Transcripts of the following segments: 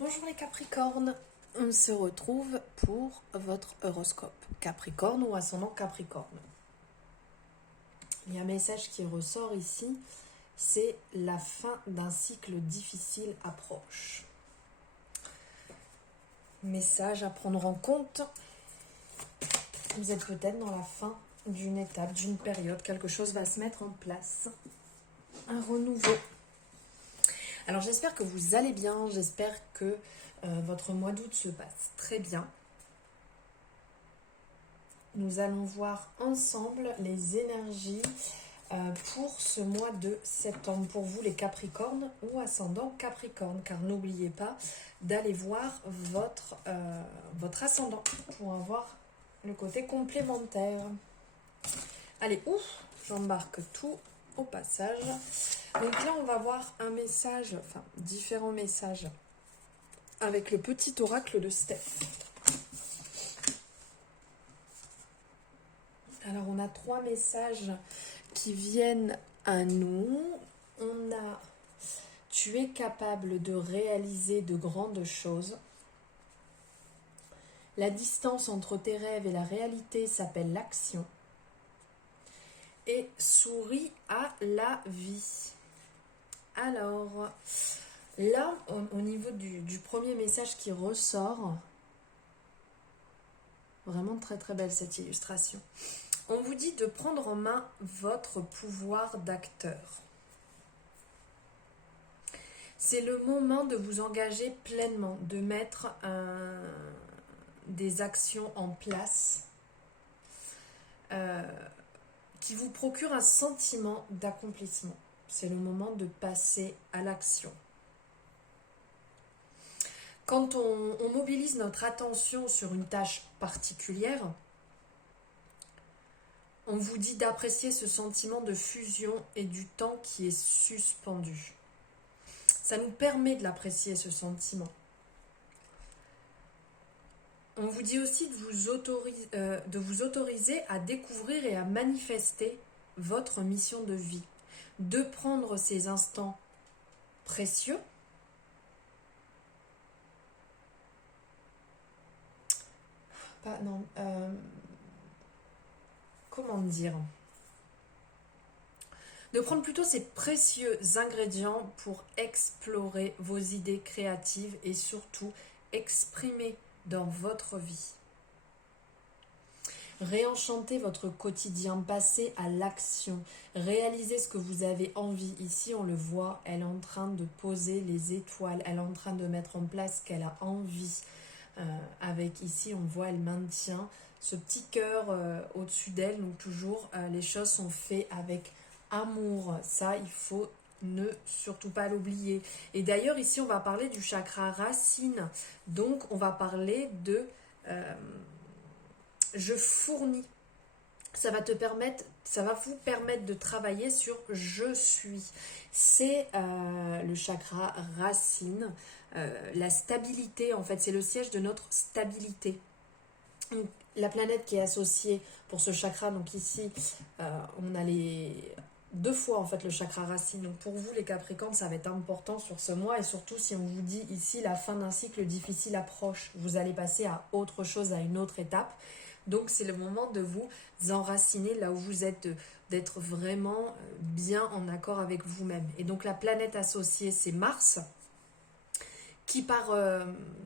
Bonjour les Capricornes, on se retrouve pour votre horoscope Capricorne ou ascendant Capricorne. Il y a un message qui ressort ici, c'est la fin d'un cycle difficile approche. Message à prendre en compte, vous êtes peut-être dans la fin d'une étape, d'une période, quelque chose va se mettre en place, un renouveau. Alors j'espère que vous allez bien, j'espère que votre mois d'août se passe très bien. Nous allons voir ensemble les énergies pour ce mois de septembre, pour vous les Capricornes ou ascendant Capricorne, car n'oubliez pas d'aller voir votre ascendant pour avoir le côté complémentaire. Allez, ouf, j'embarque tout au passage. Donc là, on va voir un message, enfin différents messages avec le petit oracle de Steph. Alors, on a 3 messages qui viennent à nous. On a « Tu es capable de réaliser de grandes choses ». La distance entre tes rêves et la réalité s'appelle l'action. Et « Souris à la vie ». Alors, là, au niveau du premier message qui ressort, vraiment très très belle cette illustration. On vous dit de prendre en main votre pouvoir d'acteur. C'est le moment de vous engager pleinement, de mettre des actions en place qui vous procurent un sentiment d'accomplissement. C'est le moment de passer à l'action. Quand on mobilise notre attention sur une tâche particulière, on vous dit d'apprécier ce sentiment de fusion et du temps qui est suspendu. Ça nous permet de l'apprécier, ce sentiment. On vous dit aussi de vous autoriser à découvrir et à manifester votre mission de vie. De prendre ces instants précieux comment dire, de prendre plutôt ces précieux ingrédients pour explorer vos idées créatives et surtout exprimer dans votre vie. Réenchanter votre quotidien, passer à l'action, réaliser ce que vous avez envie. Ici, on le voit, elle est en train de poser les étoiles, elle est en train de mettre en place ce qu'elle a envie. Avec ici, on voit, elle maintient ce petit cœur au-dessus d'elle. Donc toujours, les choses sont faites avec amour. Ça, il faut ne surtout pas l'oublier. Et d'ailleurs, ici, on va parler du chakra racine. Donc, on va parler de je fournis. Ça va vous permettre de travailler sur je suis. C'est le chakra racine, la stabilité en fait, c'est le siège de notre stabilité. Donc, la planète qui est associée pour ce chakra, donc ici, on a les 2 fois en fait le chakra racine. Donc pour vous les Capricornes, ça va être important sur ce mois et surtout si on vous dit ici la fin d'un cycle difficile approche, vous allez passer à autre chose, à une autre étape. Donc c'est le moment de vous enraciner là où vous êtes, d'être vraiment bien en accord avec vous-même. Et donc la planète associée, c'est Mars, qui par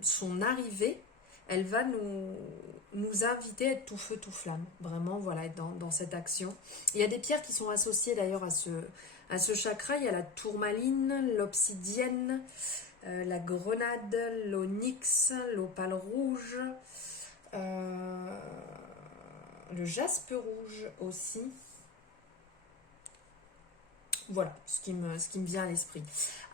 son arrivée, elle va nous inviter à être tout feu, tout flamme. Vraiment, voilà, être dans cette action. Il y a des pierres qui sont associées d'ailleurs à ce chakra. Il y a la tourmaline, l'obsidienne, la grenade, l'onyx, l'opale rouge, le jaspe rouge aussi. Voilà ce qui me vient à l'esprit.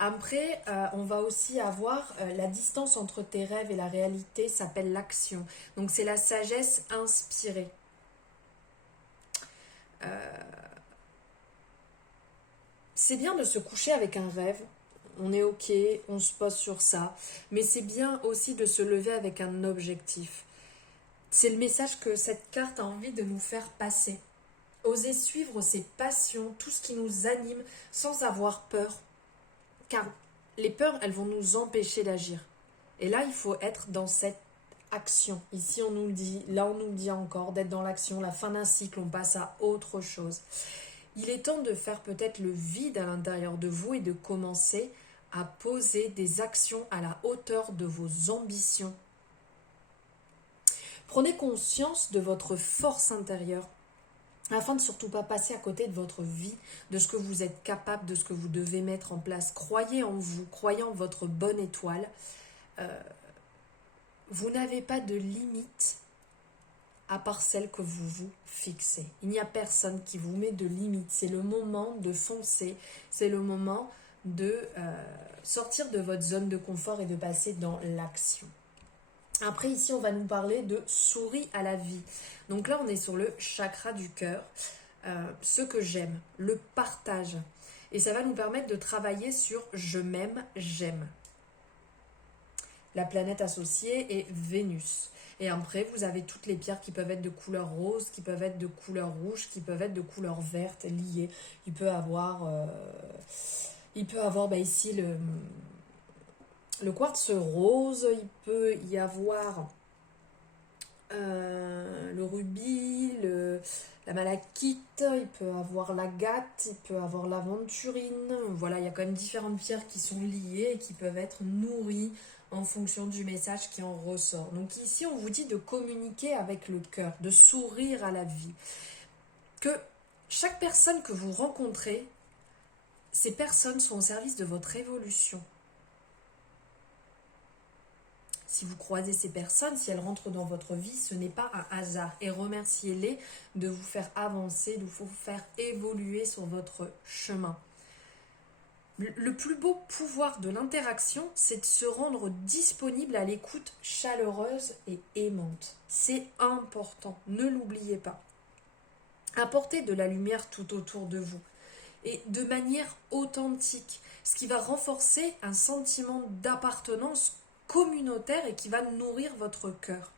Après, on va aussi avoir la distance entre tes rêves et la réalité s'appelle l'action. Donc c'est la sagesse inspirée. C'est bien de se coucher avec un rêve. On est ok, on se pose sur ça. Mais c'est bien aussi de se lever avec un objectif. C'est le message que cette carte a envie de nous faire passer. Oser suivre ses passions, tout ce qui nous anime, sans avoir peur. Car les peurs, elles vont nous empêcher d'agir. Et là, il faut être dans cette action. Ici, on nous le dit, là, on nous le dit encore, d'être dans l'action, la fin d'un cycle, on passe à autre chose. Il est temps de faire peut-être le vide à l'intérieur de vous et de commencer à poser des actions à la hauteur de vos ambitions. Prenez conscience de votre force intérieure afin de surtout pas passer à côté de votre vie, de ce que vous êtes capable, de ce que vous devez mettre en place. Croyez en vous, croyez en votre bonne étoile. Vous n'avez pas de limite à part celle que vous vous fixez. Il n'y a personne qui vous met de limite. C'est le moment de foncer, c'est le moment de sortir de votre zone de confort et de passer dans l'action. Après, ici, on va nous parler de souris à la vie. Donc là, on est sur le chakra du cœur, ce que j'aime, le partage. Et ça va nous permettre de travailler sur je m'aime, j'aime. La planète associée est Vénus. Et après, vous avez toutes les pierres qui peuvent être de couleur rose, qui peuvent être de couleur rouge, qui peuvent être de couleur verte liées. Il peut avoir ici le quartz rose, il peut y avoir le rubis, la malachite, il peut avoir l'agate, il peut avoir l'aventurine. Voilà, il y a quand même différentes pierres qui sont liées et qui peuvent être nourries en fonction du message qui en ressort. Donc ici, on vous dit de communiquer avec le cœur, de sourire à la vie. Que chaque personne que vous rencontrez, ces personnes sont au service de votre évolution. Si vous croisez ces personnes, si elles rentrent dans votre vie, ce n'est pas un hasard. Et remerciez-les de vous faire avancer, de vous faire évoluer sur votre chemin. Le plus beau pouvoir de l'interaction, c'est de se rendre disponible à l'écoute chaleureuse et aimante. C'est important, ne l'oubliez pas. Apportez de la lumière tout autour de vous et de manière authentique, ce qui va renforcer un sentiment d'appartenance communautaire et qui va nourrir votre cœur.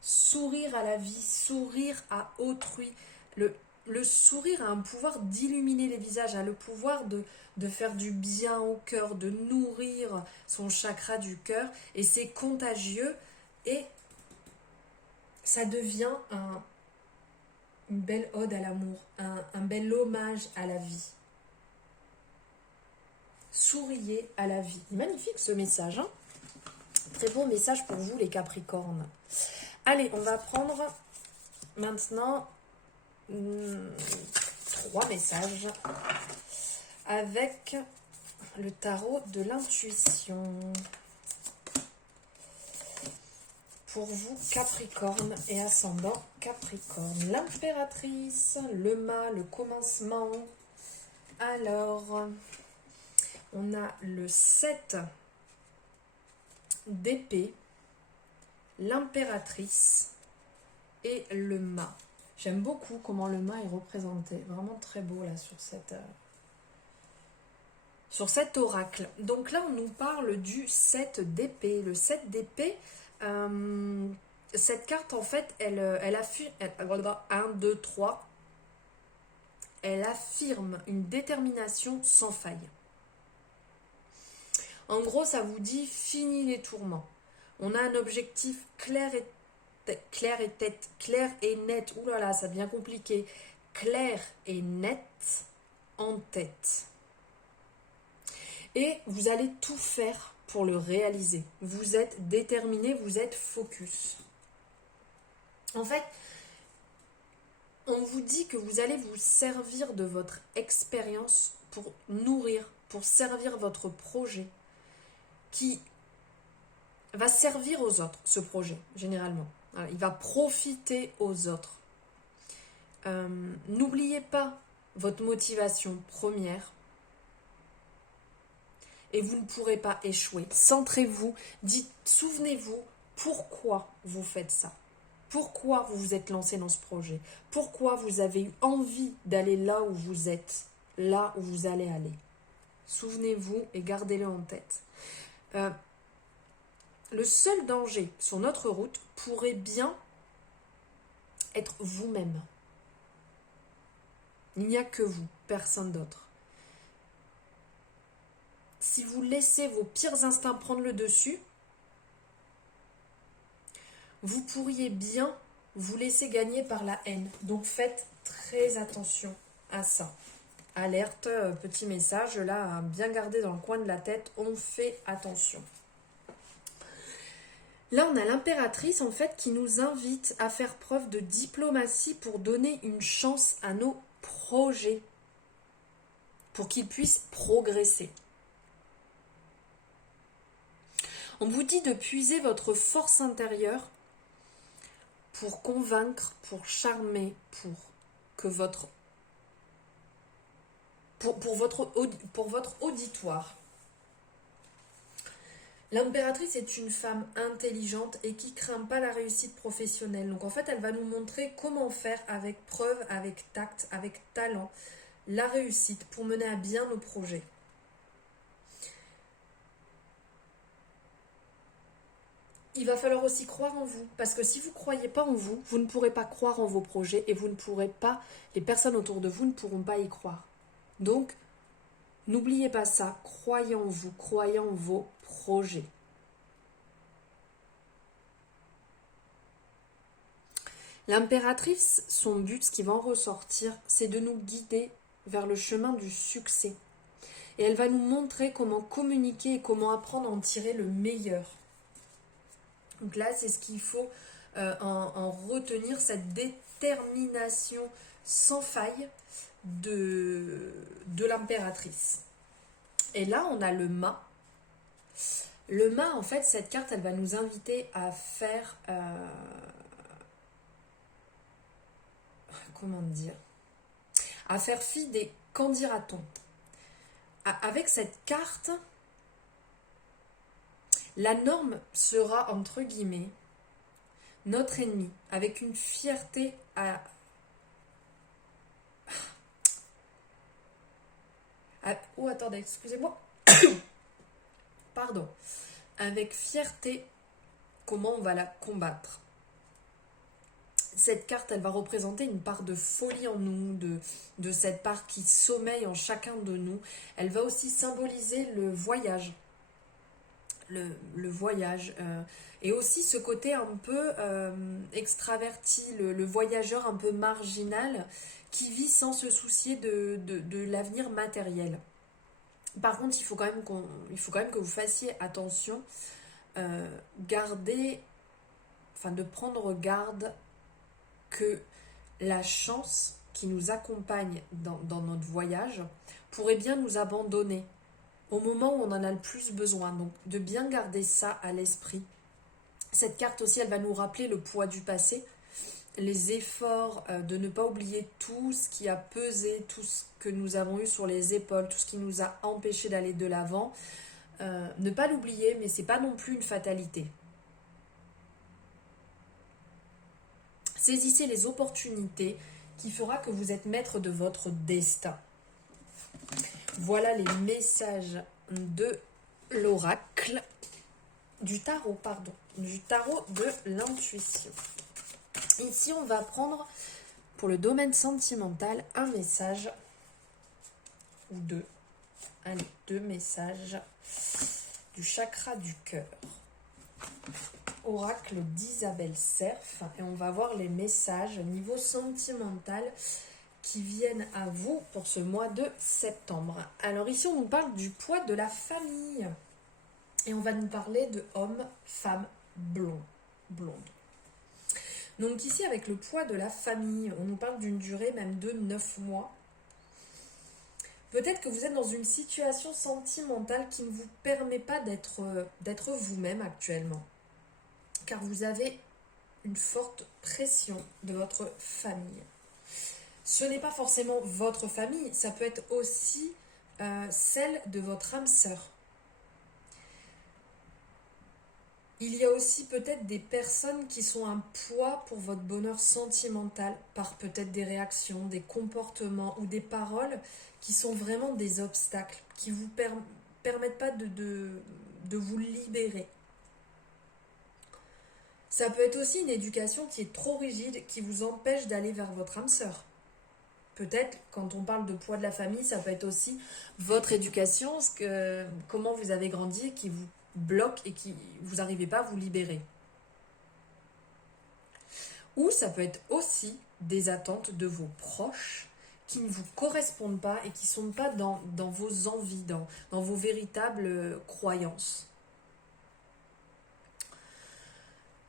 Sourire à la vie, sourire à autrui. Le sourire a un pouvoir d'illuminer les visages, a le pouvoir de faire du bien au cœur, de nourrir son chakra du cœur, et c'est contagieux et ça devient une belle ode à l'amour, un bel hommage à la vie. Souriez à la vie. Magnifique ce message, hein? Très beau message pour vous les Capricornes. Allez, on va prendre maintenant 3 messages avec le tarot de l'intuition. Pour vous, Capricorne et ascendant Capricorne. L'impératrice, le mât, le commencement. Alors, on a le 7 d'épée, l'impératrice et le mât. J'aime beaucoup comment le mât est représenté. Vraiment très beau là sur cet oracle. Donc là, on nous parle du 7 d'épée. Le 7 d'épée, cette carte, en fait, elle affirme... 1, 2, 3. Elle affirme une détermination sans faille. En gros, ça vous dit fini les tourments. On a un objectif clair et net. Ouh là là, ça devient compliqué. Clair et net en tête. Et vous allez tout faire pour le réaliser. Vous êtes déterminé, vous êtes focus. En fait, on vous dit que vous allez vous servir de votre expérience pour nourrir, pour servir votre projet qui va servir aux autres, ce projet, généralement. Il va profiter aux autres. N'oubliez pas votre motivation première et vous ne pourrez pas échouer. Centrez-vous, souvenez-vous pourquoi vous faites ça. Pourquoi vous vous êtes lancé dans ce projet. Pourquoi vous avez eu envie d'aller là où vous êtes, là où vous allez aller. Souvenez-vous et gardez-le en tête. Le seul danger sur notre route pourrait bien être vous-même. Il n'y a que vous, personne d'autre. Si vous laissez vos pires instincts prendre le dessus, vous pourriez bien vous laisser gagner par la haine. Donc faites très attention à ça. Alerte, petit message, là, à bien garder dans le coin de la tête, on fait attention. Là, on a l'impératrice, en fait, qui nous invite à faire preuve de diplomatie pour donner une chance à nos projets, pour qu'ils puissent progresser. On vous dit de puiser votre force intérieure pour convaincre, pour charmer, pour votre auditoire. L'impératrice est une femme intelligente et qui craint pas la réussite professionnelle. Donc en fait, elle va nous montrer comment faire avec preuve, avec tact, avec talent, la réussite pour mener à bien nos projets. Il va falloir aussi croire en vous, parce que si vous ne croyez pas en vous, vous ne pourrez pas croire en vos projets et vous ne pourrez pas, les personnes autour de vous ne pourront pas y croire. Donc, n'oubliez pas ça, croyez en vous, croyez en vos projets. L'impératrice, son but, ce qui va en ressortir, c'est de nous guider vers le chemin du succès. Et elle va nous montrer comment communiquer et comment apprendre à en tirer le meilleur. Donc là, c'est ce qu'il faut en retenir, cette détermination sans faille de l'impératrice. Et là, on a le mât. Le mât, en fait, cette carte, elle va nous inviter à faire... comment dire, à faire fi des qu'en dira-t-on. Avec cette carte, la norme sera, entre guillemets, notre ennemi, avec une fierté oh, attendez, excusez-moi. Pardon. Avec fierté, comment on va la combattre. Cette carte, elle va représenter une part de folie en nous, de cette part qui sommeille en chacun de nous. Elle va aussi symboliser le voyage. Le voyage. Et aussi ce côté un peu extraverti, le voyageur un peu marginal qui vit sans se soucier de l'avenir matériel. Par contre, il faut quand même que vous fassiez attention, de prendre garde que la chance qui nous accompagne dans notre voyage pourrait bien nous abandonner au moment où on en a le plus besoin. Donc de bien garder ça à l'esprit. Cette carte aussi, elle va nous rappeler le poids du passé, les efforts, de ne pas oublier tout ce qui a pesé, tout ce que nous avons eu sur les épaules, tout ce qui nous a empêché d'aller de l'avant. Ne pas l'oublier, mais c'est pas non plus une fatalité. Saisissez les opportunités qui fera que vous êtes maître de votre destin. Voilà les messages de l'oracle, du tarot de l'intuition. Ici, on va prendre pour le domaine sentimental un message ou deux. Allez, 2 messages du chakra du cœur. Oracle d'Isabelle Cerf. Et on va voir les messages niveau sentimental qui viennent à vous pour ce mois de septembre. Alors ici, on nous parle du poids de la famille. Et on va nous parler de hommes, femmes, blondes. Donc ici, avec le poids de la famille, on nous parle d'une durée même de 9 mois. Peut-être que vous êtes dans une situation sentimentale qui ne vous permet pas d'être vous-même actuellement. Car vous avez une forte pression de votre famille. Ce n'est pas forcément votre famille, ça peut être aussi celle de votre âme sœur. Il y a aussi peut-être des personnes qui sont un poids pour votre bonheur sentimental par peut-être des réactions, des comportements ou des paroles qui sont vraiment des obstacles, qui ne vous permettent pas de vous libérer. Ça peut être aussi une éducation qui est trop rigide, qui vous empêche d'aller vers votre âme sœur. Peut-être, quand on parle de poids de la famille, ça peut être aussi votre éducation, comment vous avez grandi, qui vous bloque et qui vous n'arrivez pas à vous libérer. Ou ça peut être aussi des attentes de vos proches qui ne vous correspondent pas et qui ne sont pas dans vos envies, dans vos véritables croyances.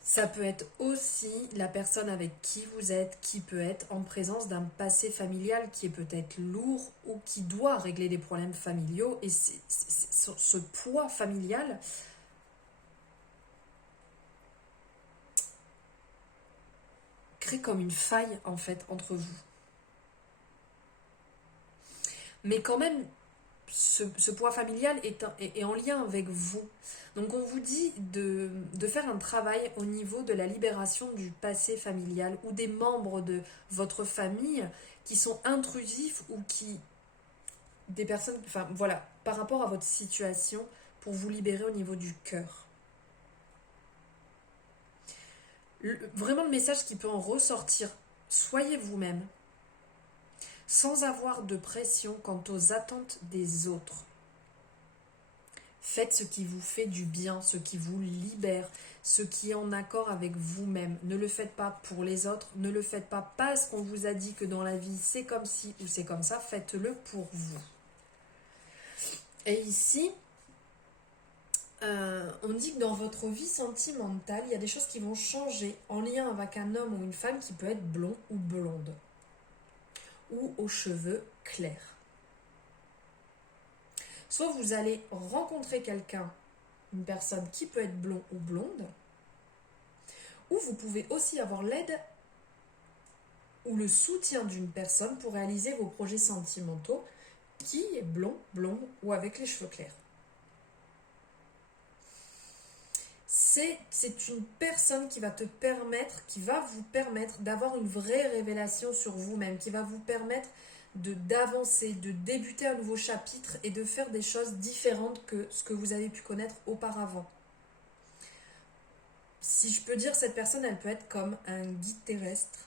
Ça peut être aussi la personne avec qui vous êtes, qui peut être en présence d'un passé familial qui est peut-être lourd ou qui doit régler des problèmes familiaux. Et ce poids familial crée comme une faille en fait entre vous. Mais quand même, ce poids familial est en lien avec vous. Donc on vous dit de faire un travail au niveau de la libération du passé familial ou des membres de votre famille qui sont intrusifs ou des personnes, enfin voilà, par rapport à votre situation pour vous libérer au niveau du cœur. Vraiment le message qui peut en ressortir, soyez vous-même, sans avoir de pression quant aux attentes des autres. Faites ce qui vous fait du bien, ce qui vous libère, ce qui est en accord avec vous-même. Ne le faites pas pour les autres, ne le faites pas parce qu'on vous a dit que dans la vie c'est comme ci ou c'est comme ça, faites-le pour vous. Et ici, on dit que dans votre vie sentimentale, il y a des choses qui vont changer en lien avec un homme ou une femme qui peut être blond ou blonde, ou aux cheveux clairs. Soit vous allez rencontrer quelqu'un, une personne qui peut être blond ou blonde, ou vous pouvez aussi avoir l'aide ou le soutien d'une personne pour réaliser vos projets sentimentaux qui est blond, blonde ou avec les cheveux clairs. C'est une personne qui va vous permettre d'avoir une vraie révélation sur vous-même, qui va vous permettre d'avancer, de débuter un nouveau chapitre et de faire des choses différentes que ce que vous avez pu connaître auparavant. Si je peux dire, cette personne, elle peut être comme un guide terrestre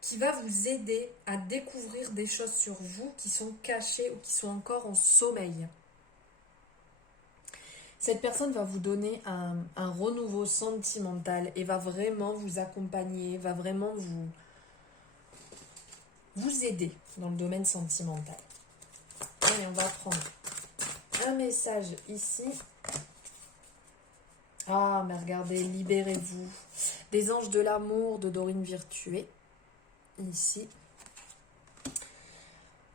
qui va vous aider à découvrir des choses sur vous qui sont cachées ou qui sont encore en sommeil. Cette personne va vous donner un renouveau sentimental et va vraiment vous accompagner, va vraiment vous aider dans le domaine sentimental. Allez, on va prendre un message ici. Ah, mais regardez, libérez-vous. Des anges de l'amour de Dorine Virtué. Ici.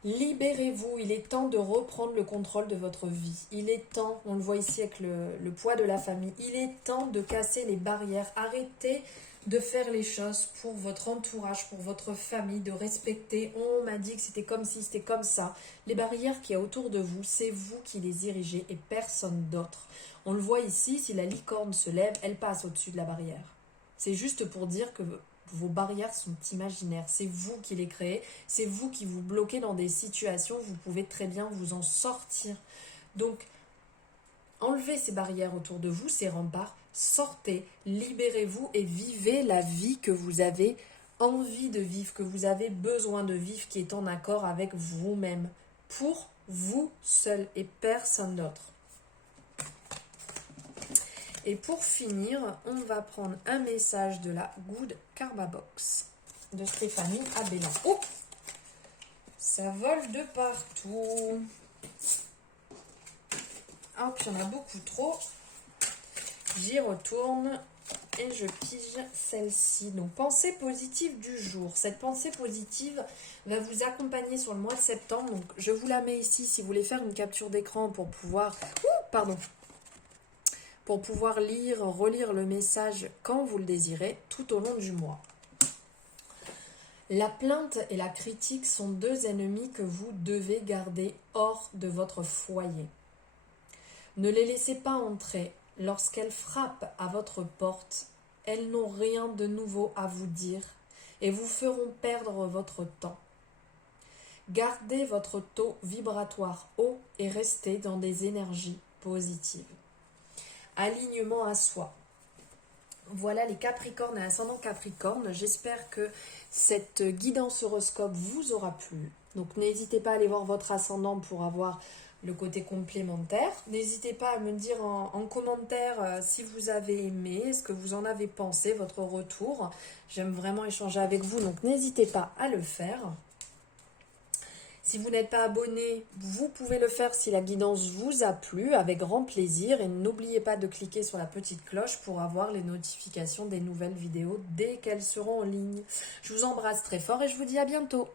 Libérez-vous, il est temps de reprendre le contrôle de votre vie. Il est temps, on le voit ici avec le poids de la famille, il est temps de casser les barrières. Arrêtez de faire les choses pour votre entourage, pour votre famille, de respecter. On m'a dit que c'était comme ci, c'était comme ça. Les barrières qu'il y a autour de vous, c'est vous qui les érigez et personne d'autre. On le voit ici, si la licorne se lève, elle passe au-dessus de la barrière. C'est juste pour dire que vos barrières sont imaginaires, c'est vous qui les créez, c'est vous qui vous bloquez dans des situations, vous pouvez très bien vous en sortir. Donc, enlevez ces barrières autour de vous, ces remparts, sortez, libérez-vous et vivez la vie que vous avez envie de vivre, que vous avez besoin de vivre, qui est en accord avec vous-même, pour vous seul et personne d'autre. Et pour finir, on va prendre un message de la Good Karma Box de Stéphanie Abellan. Oh, ça vole de partout. Hop, il y en a beaucoup trop. J'y retourne et je pige celle-ci. Donc, pensée positive du jour. Cette pensée positive va vous accompagner sur le mois de septembre. Donc, je vous la mets ici si vous voulez faire une capture d'écran pour pouvoir... pour pouvoir lire, relire le message quand vous le désirez, tout au long du mois. La plainte et la critique sont deux ennemis que vous devez garder hors de votre foyer. Ne les laissez pas entrer. Lorsqu'elles frappent à votre porte, elles n'ont rien de nouveau à vous dire et vous feront perdre votre temps. Gardez votre taux vibratoire haut et restez dans des énergies positives. Alignement à soi. Voilà les Capricornes et ascendant Capricorne. J'espère que cette guidance horoscope vous aura plu. Donc n'hésitez pas à aller voir votre ascendant pour avoir le côté complémentaire. N'hésitez pas à me dire en commentaire si vous avez aimé, ce que vous en avez pensé, votre retour. J'aime vraiment échanger avec vous, donc n'hésitez pas à le faire. Si vous n'êtes pas abonné, vous pouvez le faire si la guidance vous a plu, avec grand plaisir. Et n'oubliez pas de cliquer sur la petite cloche pour avoir les notifications des nouvelles vidéos dès qu'elles seront en ligne. Je vous embrasse très fort et je vous dis à bientôt.